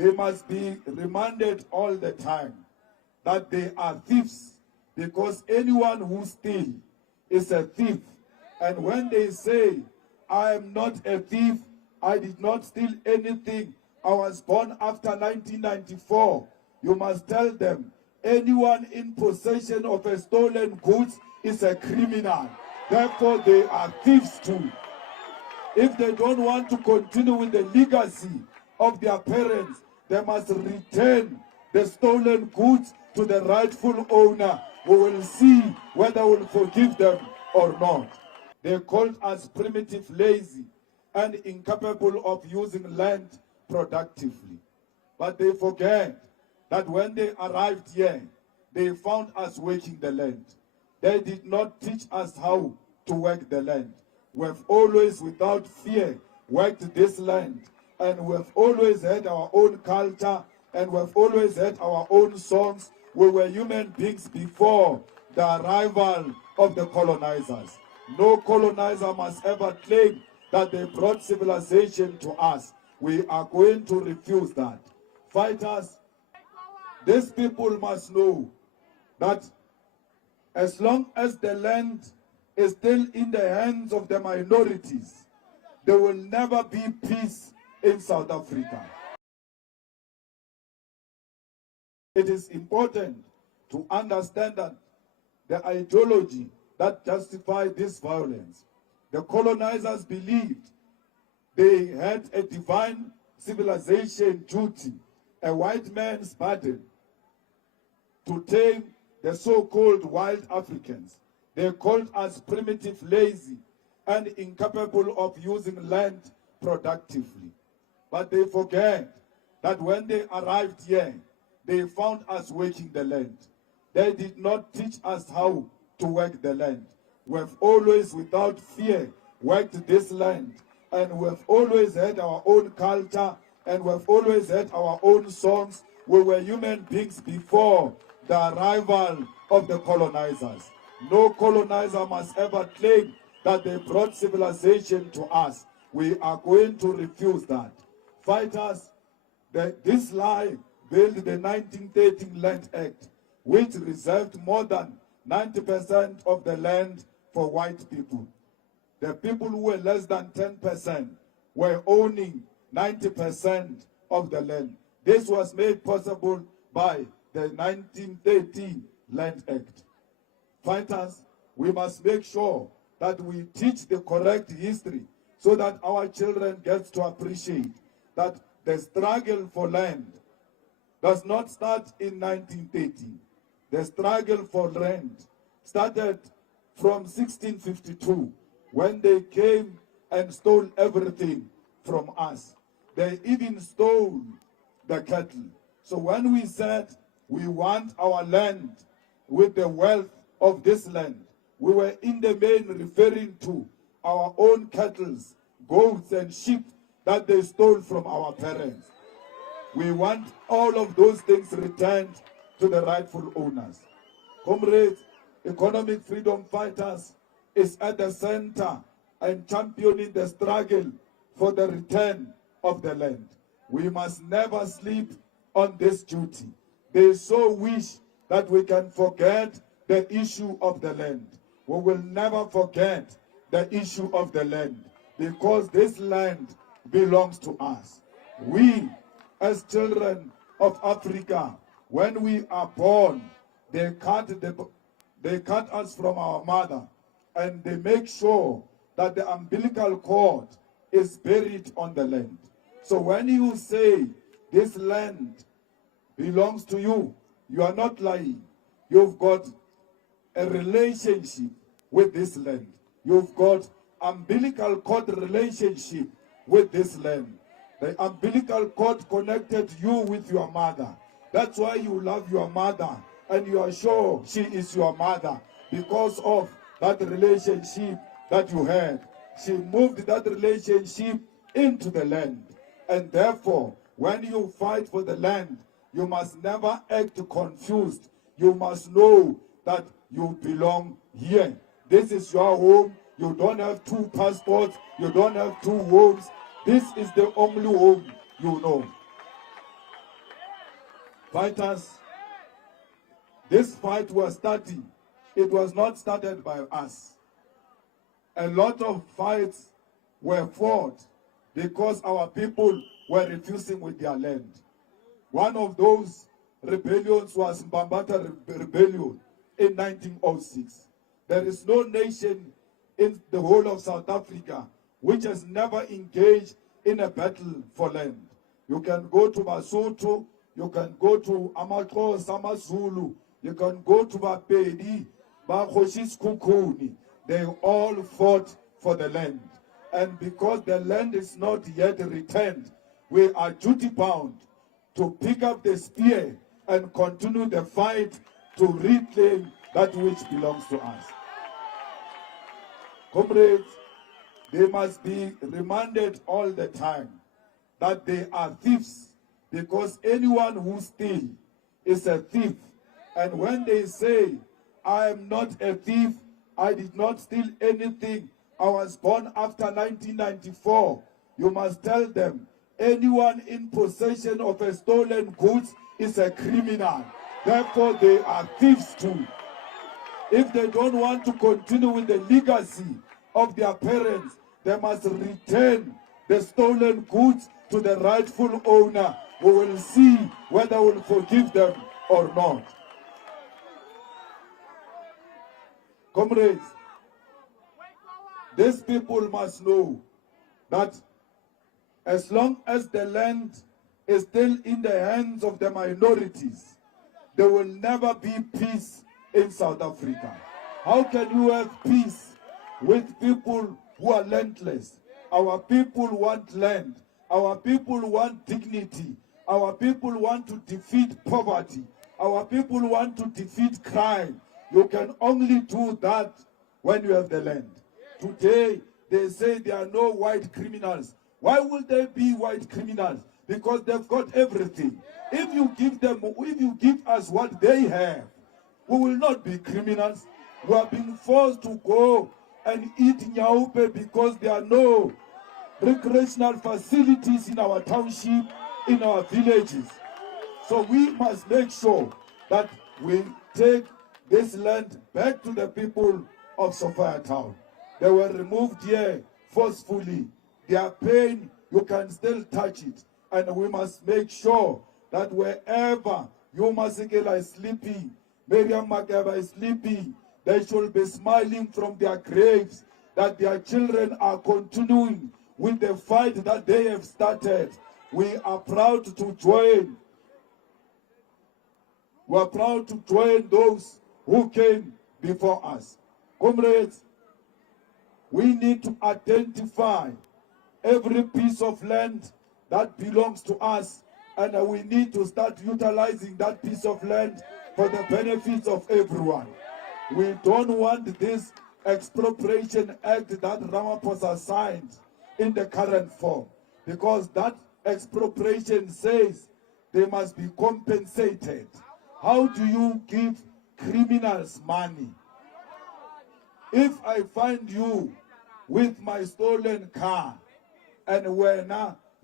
they must be reminded all the time that they are thieves, because anyone who steals is a thief. And when they say, I am not a thief, I did not steal anything, I was born after 1994, you must tell them, anyone in possession of a stolen goods is a criminal. Therefore, they are thieves too. If they don't want to continue with the legacy of their parents, they must return the stolen goods to the rightful owner, who will see whether will forgive them or not. They called us primitive, lazy, and incapable of using land productively. But they forget that when they arrived here, they found us working the land. They did not teach us how to work the land. We've always, without fear, worked this land. And we've always had our own culture, and we've always had our own songs. We were human beings before the arrival of the colonizers. No colonizer must ever claim that they brought civilization to us. We are going to refuse that. Fighters, these people must know that as long as the land is still in the hands of the minorities, there will never be peace in South Africa. It is important to understand that the ideology that justified this violence, the colonizers believed they had a divine civilization duty, a white man's burden, to tame the so-called wild Africans. They called us primitive, lazy, and incapable of using land productively. But they forget that when they arrived here, they found us working the land. They did not teach us how to work the land. We've always, without fear, worked this land. And we've always had our own culture, and we've always had our own songs. We were human beings before the arrival of the colonizers. No colonizer must ever claim that they brought civilization to us. We are going to refuse that. Fighters, this lie built the 1913 Land Act, which reserved more than 90% of the land for white people. The people who were less than 10% were owning 90% of the land. This was made possible by the 1913 Land Act. Fighters, we must make sure that we teach the correct history so that our children get to appreciate that the struggle for land does not start in 1913. The struggle for land started from 1652, when they came and stole everything from us. They even stole the cattle. So when we said we want our land with the wealth of this land, we were in the main referring to our own cattle, goats and sheep that they stole from our parents. We want all of those things returned to the rightful owners. Comrades, economic freedom fighters is at the center and championing the struggle for the return of the land. We must never sleep on this duty. They so wish that we can forget the issue of the land. We will never forget the issue of the land, because this land belongs to us. We, as children of Africa, when we are born, they cut us from our mother, and they make sure that the umbilical cord is buried on the land. So when you say this land belongs to you, you are not lying. You've got a relationship with this land. You've got umbilical cord relationship with this land. The umbilical cord connected you with your mother. That's why you love your mother, and you are sure she is your mother, because of that relationship that you had. She moved that relationship into the land. And therefore, when you fight for the land, you must never act confused. You must know that you belong here. This is your home. You don't have two passports. You don't have two homes. This is the only home you know. fighters. This fight was starting. It was not started by us. A lot of fights were fought because our people were refusing with their land. One of those rebellions was Mbambata Rebellion in 1906. There is no nation in the whole of South Africa which has never engaged in a battle for land. You can go to Basotho, you can go to Amaxhosa, AmaZulu, you can go to Bapedi, Bakhoshis, they all fought for the land. And because the land is not yet returned, we are duty bound to pick up the spear and continue the fight to reclaim that which belongs to us. Comrades, they must be reminded all the time that they are thieves, because anyone who steals is a thief. And when they say, I am not a thief, I did not steal anything, I was born after 1994, you must tell them, anyone in possession of a stolen goods is a criminal. Therefore, they are thieves too. If they don't want to continue with the legacy of their parents, they must return the stolen goods to the rightful owner, who will see whether will forgive them or not. Comrades, these people must know that as long as the land is still in the hands of the minorities, there will never be peace in South Africa. How can you have peace with people who are landless? Our people want land. Our people want dignity. Our people want to defeat poverty. Our people want to defeat crime. You can only do that when you have the land. Today, they say there are no white criminals. Why will there be white criminals? Because they've got everything. If you give us what they have, we will not be criminals. We are being forced to go and eat nyaupe because there are no recreational facilities in our township, in our villages. So we must make sure that we take this land back to the people of Sophia Town. They were removed here forcefully. Their pain, you can still touch it. And we must make sure that wherever Masekela is sleeping, Miriam Makeba is sleeping, they should be smiling from their graves, that their children are continuing with the fight that they have started. We are proud to join. We are proud to join those who came before us. Comrades, we need to identify every piece of land that belongs to us, and we need to start utilizing that piece of land for the benefits of everyone. We don't want this expropriation act that Ramaphosa signed in the current form, because that expropriation says they must be compensated. How do you give criminals money? If I find you with my stolen car, and when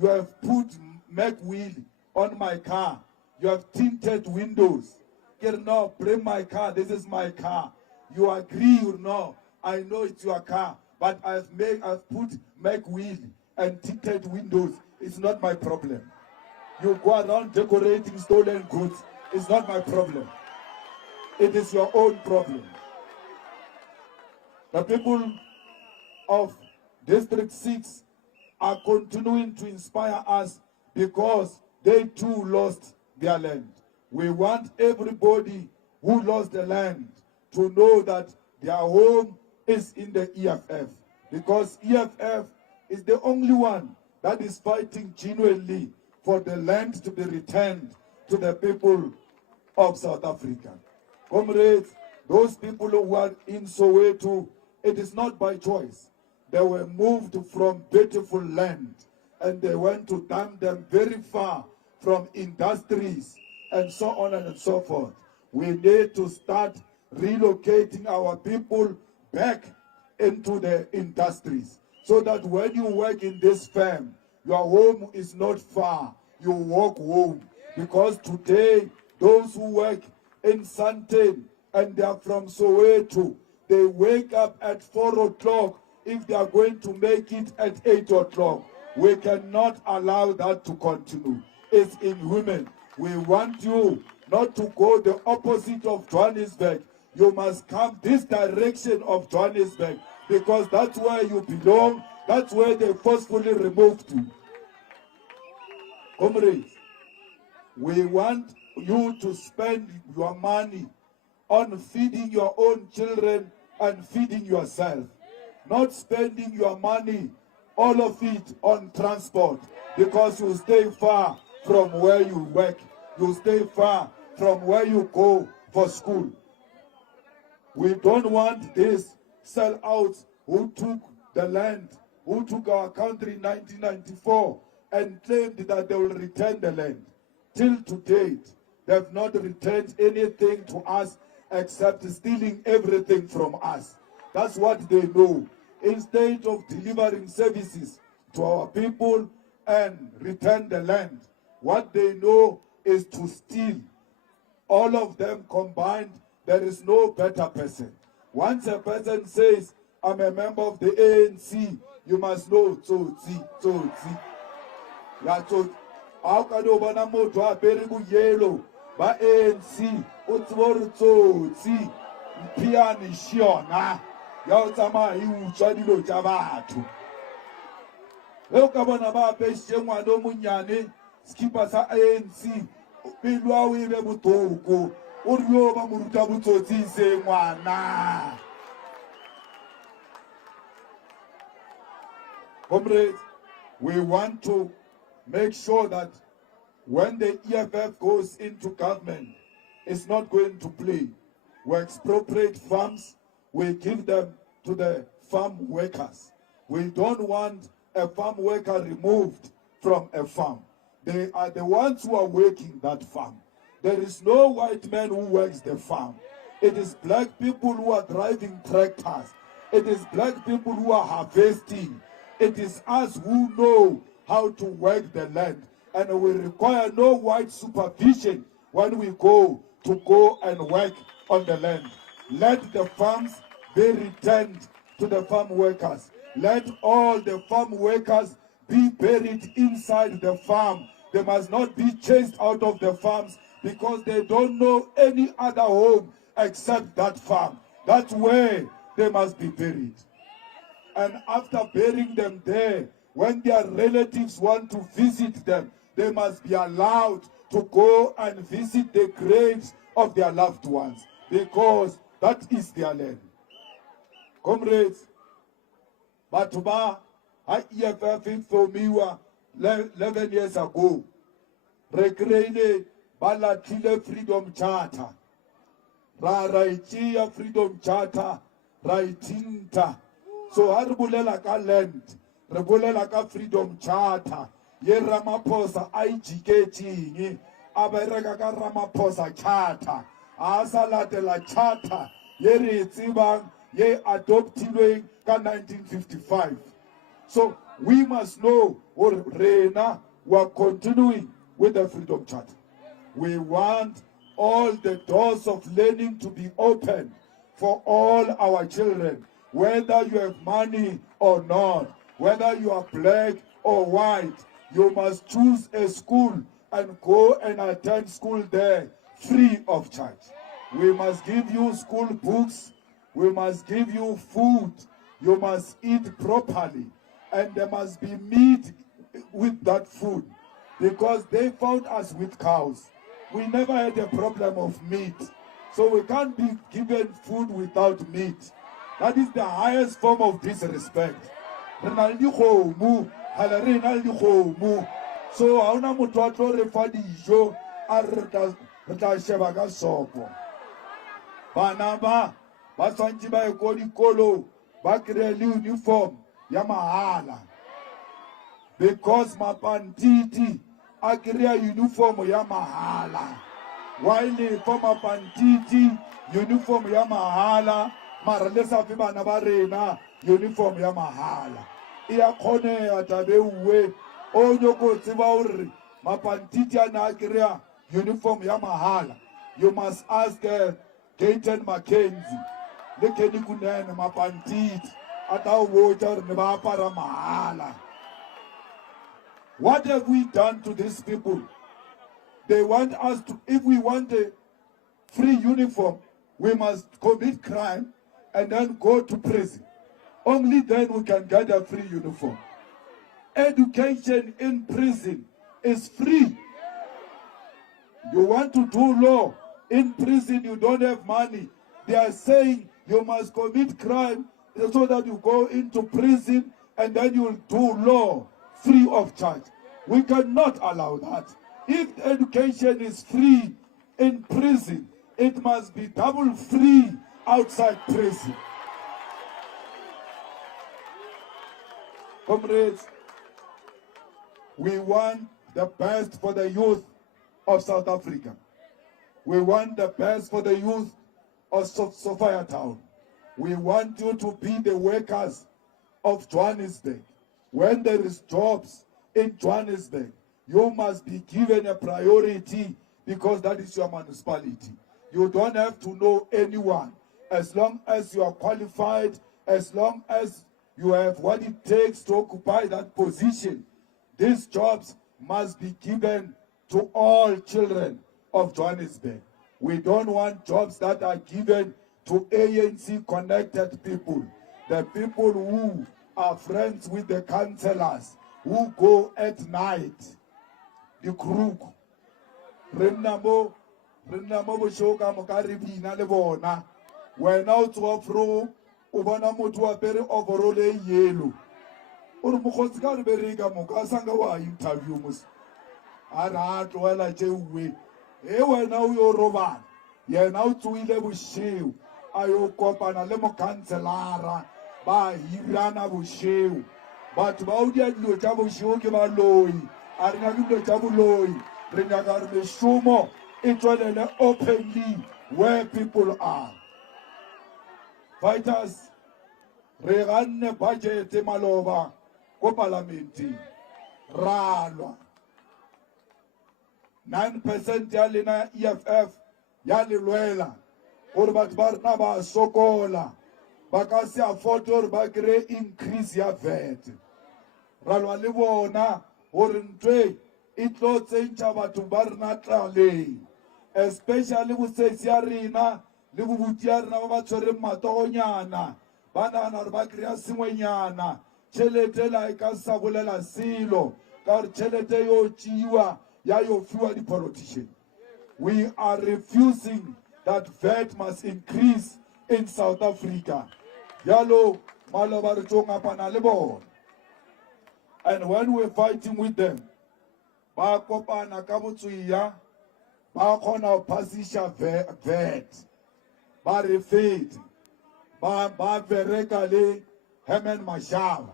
you have put Mac wheel on my car, you have tinted windows, no, bring my car, this is my car. You agree or no? I know it's your car, but I've put Mac wheel and tinted windows. It's not my problem. You go around decorating stolen goods. It's not my problem. It is your own problem. The people of District 6 are continuing to inspire us because they too lost their land. We want everybody who lost the land to know that their home is in the EFF, because EFF is the only one that is fighting genuinely for the land to be returned to the people of South Africa. Comrades, those people who are in Soweto, it is not by choice. They were moved from beautiful land and they went to dump them very far from industries and so on and so forth. We need to start relocating our people back into the industries so that when you work in this firm, your home is not far. You walk home. Because today, those who work in Sandton and they are from Soweto, they wake up at 4 o'clock if they are going to make it at 8 o'clock. We cannot allow that to continue. It's inhuman. We want you not to go the opposite of Johannesburg. You must come this direction of Johannesburg because that's where you belong. That's where they forcefully removed you. Comrades, we want you to spend your money on feeding your own children and feeding yourself. Not spending your money, all of it, on transport because you stay far from where you work. You stay far from where you go for school. We don't want these sellouts who took the land, who took our country in 1994 and claimed that they will return the land. Till to date, they have not returned anything to us except stealing everything from us. That's what they know. Instead of delivering services to our people and return the land, what they know is to steal. All of them combined, there is no better person. Once a person says, I'm a member of the ANC, you must know, tsotsi. Ya tsotsi. How can you ban a moto a berigu yellow? Ba ANC, utsvoru tsotsi. Piani shiona. Ya utsama iutswa dilo tsa batho. Leo ka bona ba peshe ngwana munyane skipa sa ANC. Bilwa o ibe botoko. O rio ba moruta botsotsi se ngwana. Comrades, we want to make sure that when the EFF goes into government, it's not going to play. We expropriate farms, we give them to the farm workers. We don't want a farm worker removed from a farm. They are the ones who are working that farm. There is no white man who works the farm. It is black people who are driving tractors. It is black people who are harvesting. It is us who know how to work the land. And we require no white supervision when we go and work on the land. Let the farms be returned to the farm workers. Let all the farm workers be buried inside the farm. They must not be chased out of the farms because they don't know any other home except that farm. That's where they must be buried. And after burying them there, when their relatives want to visit them, they must be allowed to go and visit the graves of their loved ones because that is their land. Comrades, Batuba, EFF informiwa 11 years ago, recreate Balatile Freedom Charter, Raitia Freedom Charter, Raitinta. So Harbulela ka land, Rebulela ka Freedom Charter, Ye Ramaphosa IGK, Aberega ka Ramaphosa Charter, Asalatela Charter, Ye Rizibang, Ye adopted ka 1955. So we must know, or Rena, we are continuing with the Freedom Charter. We want all the doors of learning to be open for all our children. Whether you have money or not, whether you are black or white, you must choose a school and go and attend school there free of charge. We must give you school books, we must give you food, you must eat properly, and there must be meat with that food because they found us with cows. We never had a problem of meat, so we can't be given food without meat. That is the highest form of disrespect. So hauna motho a tlo re fa dijo a re tla sheba ka soko. Bana ba tshwantse ba ye ko dikolo ba kry-e le uniform ya mahala because mapantiti a kry-a uniform ya mahala while for mapantiti uniform ya mahala mara le sa fe bana ba rena uniform ya mahala. Ia kgone ya tabeuwe o nyoko tseba hore Mapantiti anakria uniform yamahala. You must ask Gaten Mackenzie. Lekeni kunene mapantiti. Ata water nebapara mahala. What have we done to these people? They want us to, if we want a free uniform, we must commit crime and then go to prison. Only then we can get a free uniform. Education in prison is free. You want to do law in prison, you don't have money. They are saying you must commit crime so that you go into prison and then you will do law free of charge. We cannot allow that. If education is free in prison, it must be double free outside prison. Comrades, we want the best for the youth of South Africa. We want the best for the youth of Sophia Town. We want you to be the workers of Johannesburg. When there is jobs in Johannesburg, you must be given a priority because that is your municipality. You don't have to know anyone. As long as you are qualified, as long as you have what it takes to occupy that position, these jobs must be given to all children of Johannesburg. We don't want jobs that are given to ANC-connected people, the people who are friends with the councillors, who go at night, the crook. Renamo Boshoka Mokaribina Lebona, when out of row, Ubana Mutu apere overall yellow. Urmukoska Beriga Mukasanga interviews. Ara Toela Jewe. Ewe now your Rovan. Ye now to 11 shield. Ayo Kopana Lemo Cancelara. Ba Hirana Bushiu. But Baudia Lutabu Shukiba Loi. Arnagu Tabuloi. Renagar the Shumo. It was openly where people are. Fighters, Regan budget Malova, Copalamenti, Ralwa. 9% Yalina EFF, Yaliluela, Urbat Barnaba Sokola, Bakasia Fotor Bagre increase ya vet. Ralwa Livona, Urintwe, it Lord Saint Chava to Barnatale, especially with Sesiarina. Libu butiar na mama chore matonyana bana na bakria simwenyana chelete la ikasa bolela silo kar chelete yo chiwa ya yo fiwa di politician. We are refusing that VAT must increase in South Africa. Yalo malabar chonga panalebo. And when we're fighting with them, ba kopana kabutsuya ba kona pasisha VAT. Ba refit, ba verekale hemen mashava.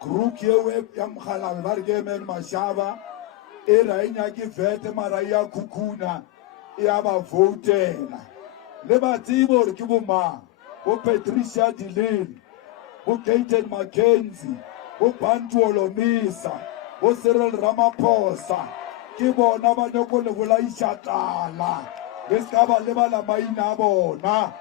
Group yewe yamkhala barge hemen mashava. Era inyaki vete maraya kukuna. Iaba votela. Leba tibor kibuma. Bo Patricia Dilin. Bo Gaten Mackenzie. Bo Bantu Olomisa. Bo Cyril Ramaphosa. Kibo nabanyoko levula ishatala. Leskaba leba la maina bona.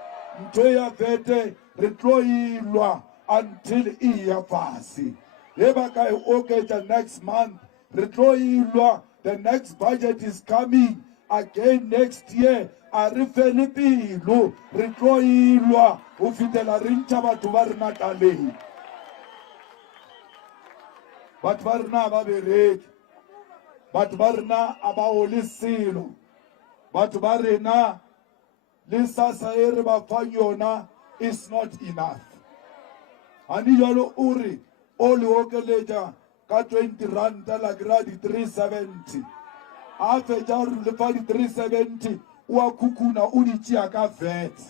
Mtoya vete retloilwa until iya fasi. Leba kai oketa next month. Retloilwa. The next budget is coming again next year. Arifeni pilu. Retloilwa. Ufitela rincha batu barnatale. But barna babirek. But barna abaolisilo. But barina lisa saere bafanyona is not enough. Ani yolo uri oli okeleja ka 20 rand la gradi 370. Afe jaru le fali 370 wa kukuna unichia ka vet.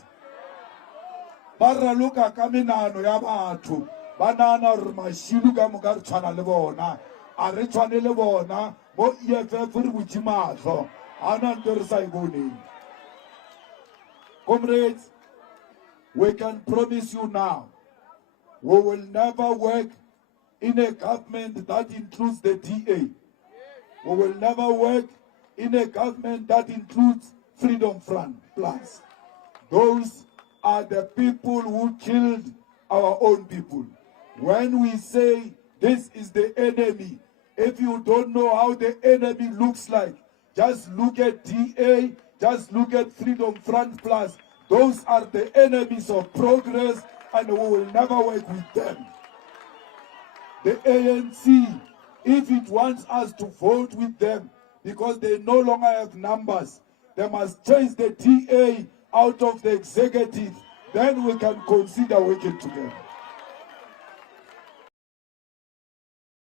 Barra luka kaminano ya batho banana rumashilu ka mugar tshwana le bona. Are tshwane le bona mo EFF re butsimatlo. Comrades, we can promise you now, we will never work in a government that includes the DA. We will never work in a government that includes Freedom Front Plus. Those are the people who killed our own people. When we say this is the enemy, if you don't know how the enemy looks like, just look at DA, just look at Freedom Front Plus. Those are the enemies of progress, and we will never work with them. The ANC, if it wants us to vote with them, because they no longer have numbers, they must change the DA out of the executive, then we can consider working together.